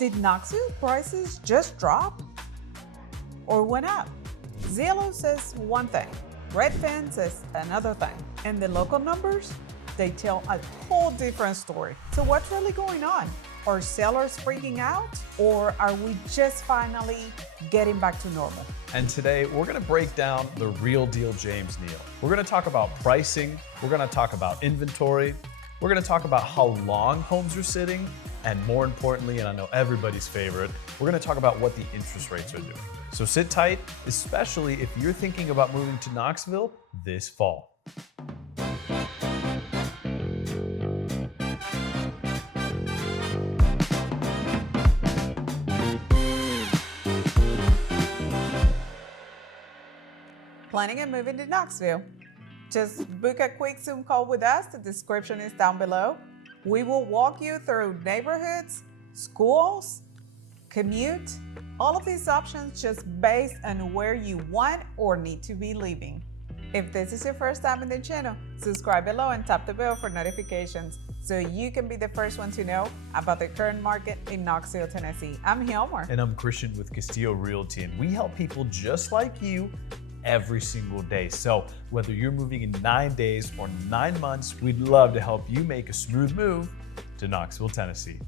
Did Knoxville prices just drop or went up? Zillow says one thing, Redfin says another thing, and the local numbers, they tell a whole different story. So what's really going on? Are sellers freaking out, or are we just finally getting back to normal? And today we're gonna break down the real deal James Neal. We're gonna talk about pricing, we're gonna talk about inventory, we're gonna talk about how long homes are sitting, and more importantly, and I know everybody's favorite, we're gonna talk about what the interest rates are doing. So sit tight, especially if you're thinking about moving to Knoxville this fall. Planning and moving to Knoxville? Just book a quick Zoom call with us. The description is down below. We will walk you through neighborhoods, schools, commute, all of these options just based on where you want or need to be living. If this is your first time in the channel, subscribe below and tap the bell for notifications so you can be the first one to know about the current market in Knoxville, Tennessee. I'm Hilmar. And I'm Christian with Castillo Realty, and we help people just like you every single day. So whether you're moving in 9 days or 9 months, we'd love to help you make a smooth move to Knoxville, Tennessee.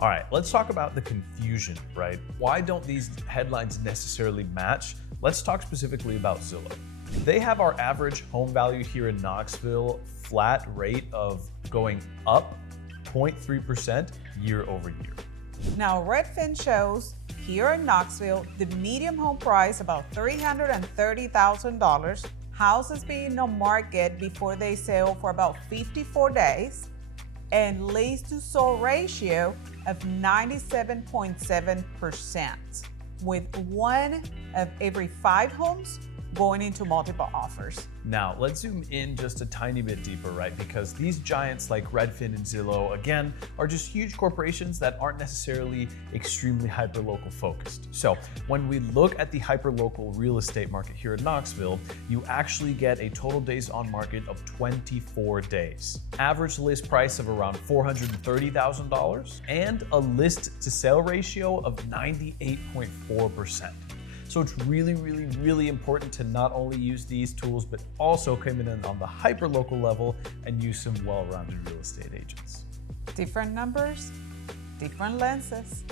All right, let's talk about the confusion, right? Why don't these headlines necessarily match? Let's talk specifically about Zillow. They have our average home value here in Knoxville flat rate of going up 0.3% year over year. Now, Redfin shows here in Knoxville, the median home price about $330,000. Houses being on market before they sell for about 54 days, and lease to sold ratio of 97.7%, with 1 of every 5 homes going into multiple offers. Now, let's zoom in just a tiny bit deeper, right? Because these giants like Redfin and Zillow, again, are just huge corporations that aren't necessarily extremely hyperlocal focused. So when we look at the hyperlocal real estate market here in Knoxville, you actually get a total days on market of 24 days. Average list price of around $430,000 and a list to sale ratio of 98.4%. So it's really important to not only use these tools, but also come in on the hyper-local level and use some well-rounded real estate agents. Different numbers, different lenses.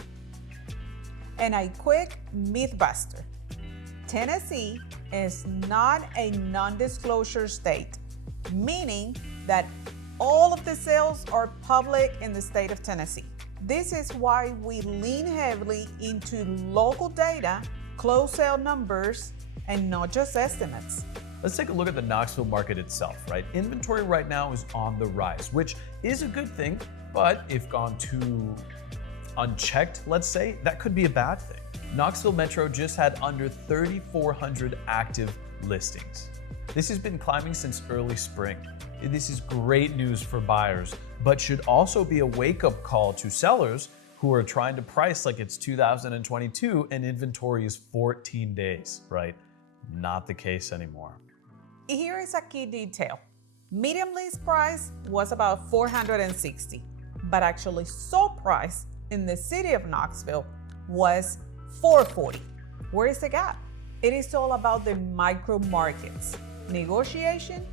And a quick myth buster. Tennessee is not a non-disclosure state, meaning that all of the sales are public in the state of Tennessee. This is why we lean heavily into local data, close sale numbers, and not just estimates. Let's take a look at the Knoxville market itself, right? Inventory right now is on the rise, which is a good thing, but if gone too unchecked, let's say, that could be a bad thing. Knoxville Metro just had under 3,400 active listings. This has been climbing since early spring. This is great news for buyers, but should also be a wake-up call to sellers who are trying to price like it's 2022 and inventory is 14 days, right? Not the case anymore. Here is a key detail. Median list price was about $460, but actually sold price in the city of Knoxville was $440. Where is the gap? It is all about the micro markets, negotiation,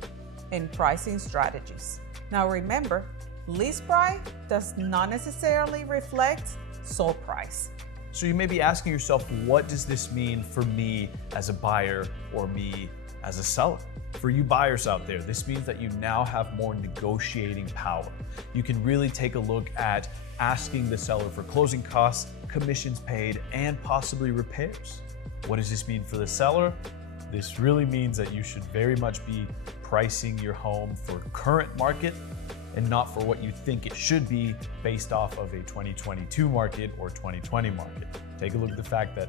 and pricing strategies. Now remember, list price does not necessarily reflect sold price. So you may be asking yourself, what does this mean for me as a buyer or me as a seller? For you buyers out there, this means that you now have more negotiating power. You can really take a look at asking the seller for closing costs, commissions paid, and possibly repairs. What does this mean for the seller? This really means that you should very much be pricing your home for current market and not for what you think it should be based off of a 2022 market or 2020 market. Take a look at the fact that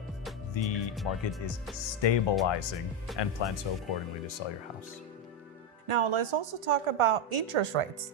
the market is stabilizing and plan so accordingly to sell your house. Now let's also talk about interest rates.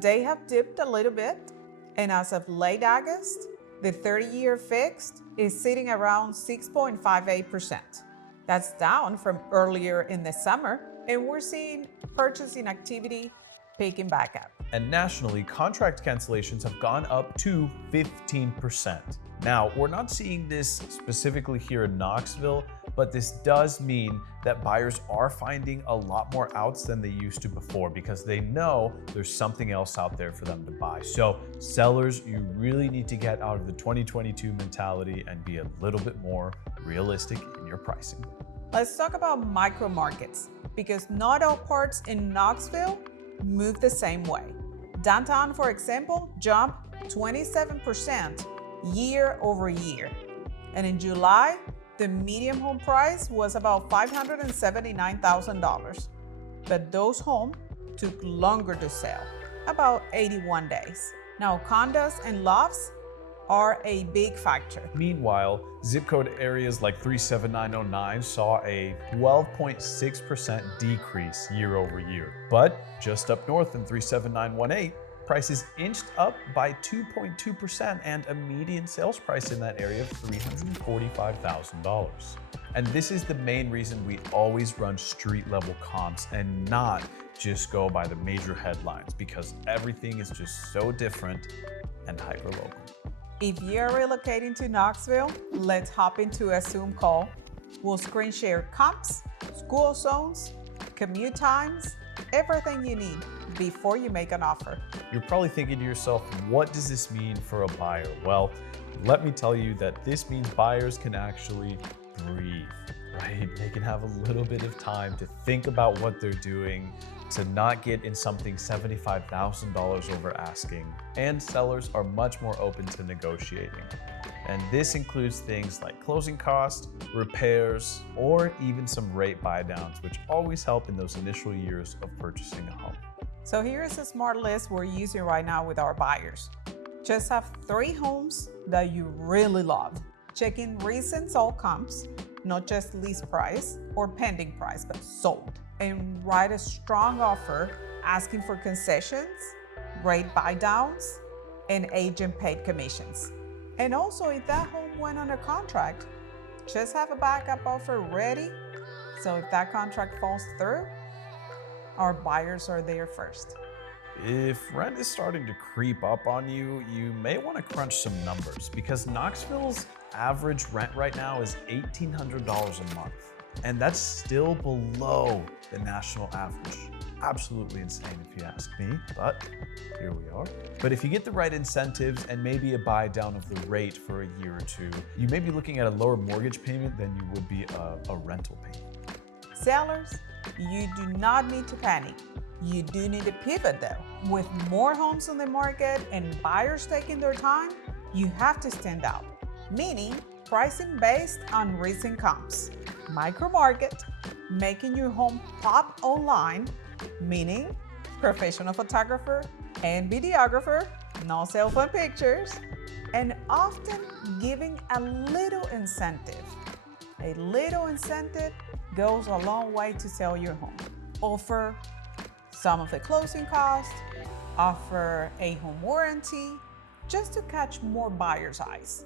They have dipped a little bit, and as of late August, the 30-year fixed is sitting around 6.58%. That's down from earlier in the summer, and we're seeing purchasing activity picking back up. And nationally, contract cancellations have gone up to 15%. Now, we're not seeing this specifically here in Knoxville, but this does mean that buyers are finding a lot more outs than they used to before because they know there's something else out there for them to buy. So sellers, you really need to get out of the 2022 mentality and be a little bit more realistic in your pricing. Let's talk about micro markets because not all parts in Knoxville move the same way. Downtown, for example, jumped 27% year over year. And in July, the median home price was about $579,000. But those homes took longer to sell, about 81 days. Now, condos and lofts are a big factor. Meanwhile, zip code areas like 37909 saw a 12.6% decrease year over year. But just up north in 37918, prices inched up by 2.2% and a median sales price in that area of $345,000. And this is the main reason we always run street level comps and not just go by the major headlines because everything is just so different and hyper local. If you're relocating to Knoxville, let's hop into a Zoom call. We'll screen share comps, school zones, commute times, everything you need before you make an offer. You're probably thinking to yourself, what does this mean for a buyer? Well, let me tell you that this means buyers can actually breathe, right? They can have a little bit of time to think about what they're doing, to not get in something $75,000 over asking. And sellers are much more open to negotiating. And this includes things like closing costs, repairs, or even some rate buy downs, which always help in those initial years of purchasing a home. So here is a smart list we're using right now with our buyers. Just have 3 homes that you really love. Check in recent sold comps, not just list price or pending price, but sold. And write a strong offer asking for concessions, rate buy downs, and agent paid commissions. And also, if that home went under contract, just have a backup offer ready. So if that contract falls through, our buyers are there first. If rent is starting to creep up on you, you may want to crunch some numbers because Knoxville's average rent right now is $1,800 a month. And that's still below the national average. Absolutely insane if you ask me, but here we are. But if you get the right incentives and maybe a buy down of the rate for a year or two, you may be looking at a lower mortgage payment than you would be a rental payment. Sellers, you do not need to panic. You do need to pivot though. With more homes on the market and buyers taking their time, you have to stand out. Meaning, pricing based on recent comps. Micro market, making your home pop online, meaning professional photographer and videographer, no cell phone pictures, and often giving a little incentive. A little incentive goes a long way to sell your home. Offer some of the closing costs, offer a home warranty, just to catch more buyers' eyes.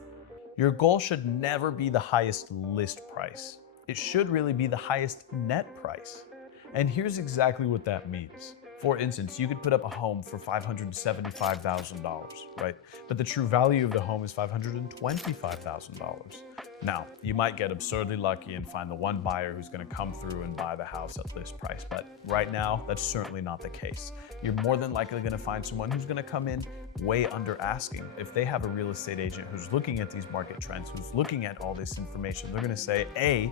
Your goal should never be the highest list price. It should really be the highest net price. And here's exactly what that means. For instance, you could put up a home for $575,000, right? But the true value of the home is $525,000. Now, you might get absurdly lucky and find the one buyer who's going to come through and buy the house at list price, but right now, that's certainly not the case. You're more than likely going to find someone who's going to come in way under asking. If they have a real estate agent who's looking at these market trends, who's looking at all this information, they're going to say, A,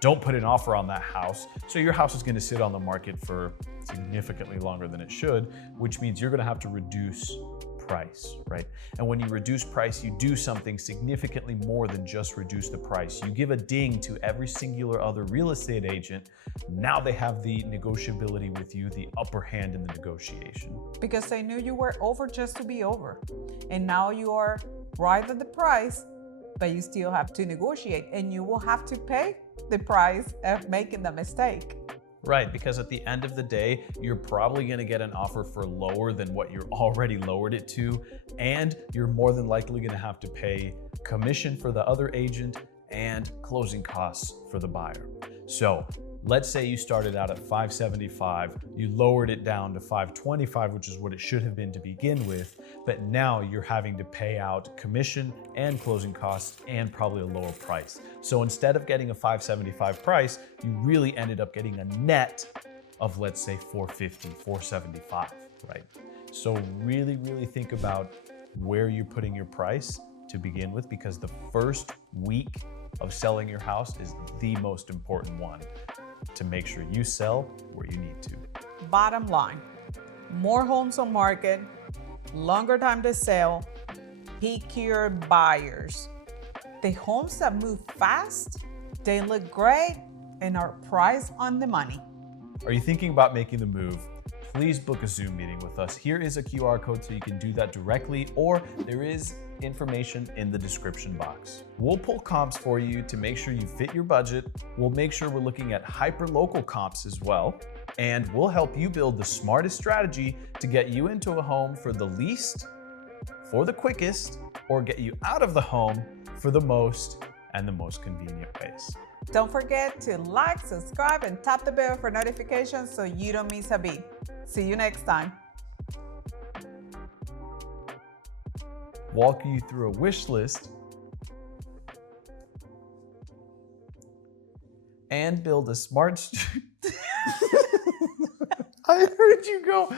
don't put an offer on that house. So your house is going to sit on the market for significantly longer than it should, which means you're going to have to reduce price, right? And when you reduce price, you do something significantly more than just reduce the price. You give a ding to every singular other real estate agent. Now they have the negotiability with you, the upper hand in the negotiation. Because they knew you were over just to be over. And now you are right at the price, but you still have to negotiate and you will have to pay the price of making the mistake. Right, because at the end of the day, you're probably going to get an offer for lower than what you're already lowered it to, and you're more than likely going to have to pay commission for the other agent and closing costs for the buyer. So Let's say you started out at $575, you lowered it down to $525, which is what it should have been to begin with, but now you're having to pay out commission and closing costs and probably a lower price. So instead of getting a $575 price, you really ended up getting a net of, let's say, $450, $475, right? So really, really think about where you're putting your price to begin with, because the first week of selling your house is the most important one to make sure you sell where you need to. Bottom line, more homes on market, longer time to sell, pickier buyers. The homes that move fast, they look great and are priced on the money. Are you thinking about making the move? Please book a Zoom meeting with us. Here is a QR code so you can do that directly, or there is information in the description box. We'll pull comps for you to make sure you fit your budget. We'll make sure we're looking at hyper-local comps as well, and we'll help you build the smartest strategy to get you into a home for the least, for the quickest, or get you out of the home for the most and the most convenient ways. Don't forget to like, subscribe, and tap the bell for notifications so you don't miss a beat. See you next time. Walk you through a wish list and build a smart I heard you go.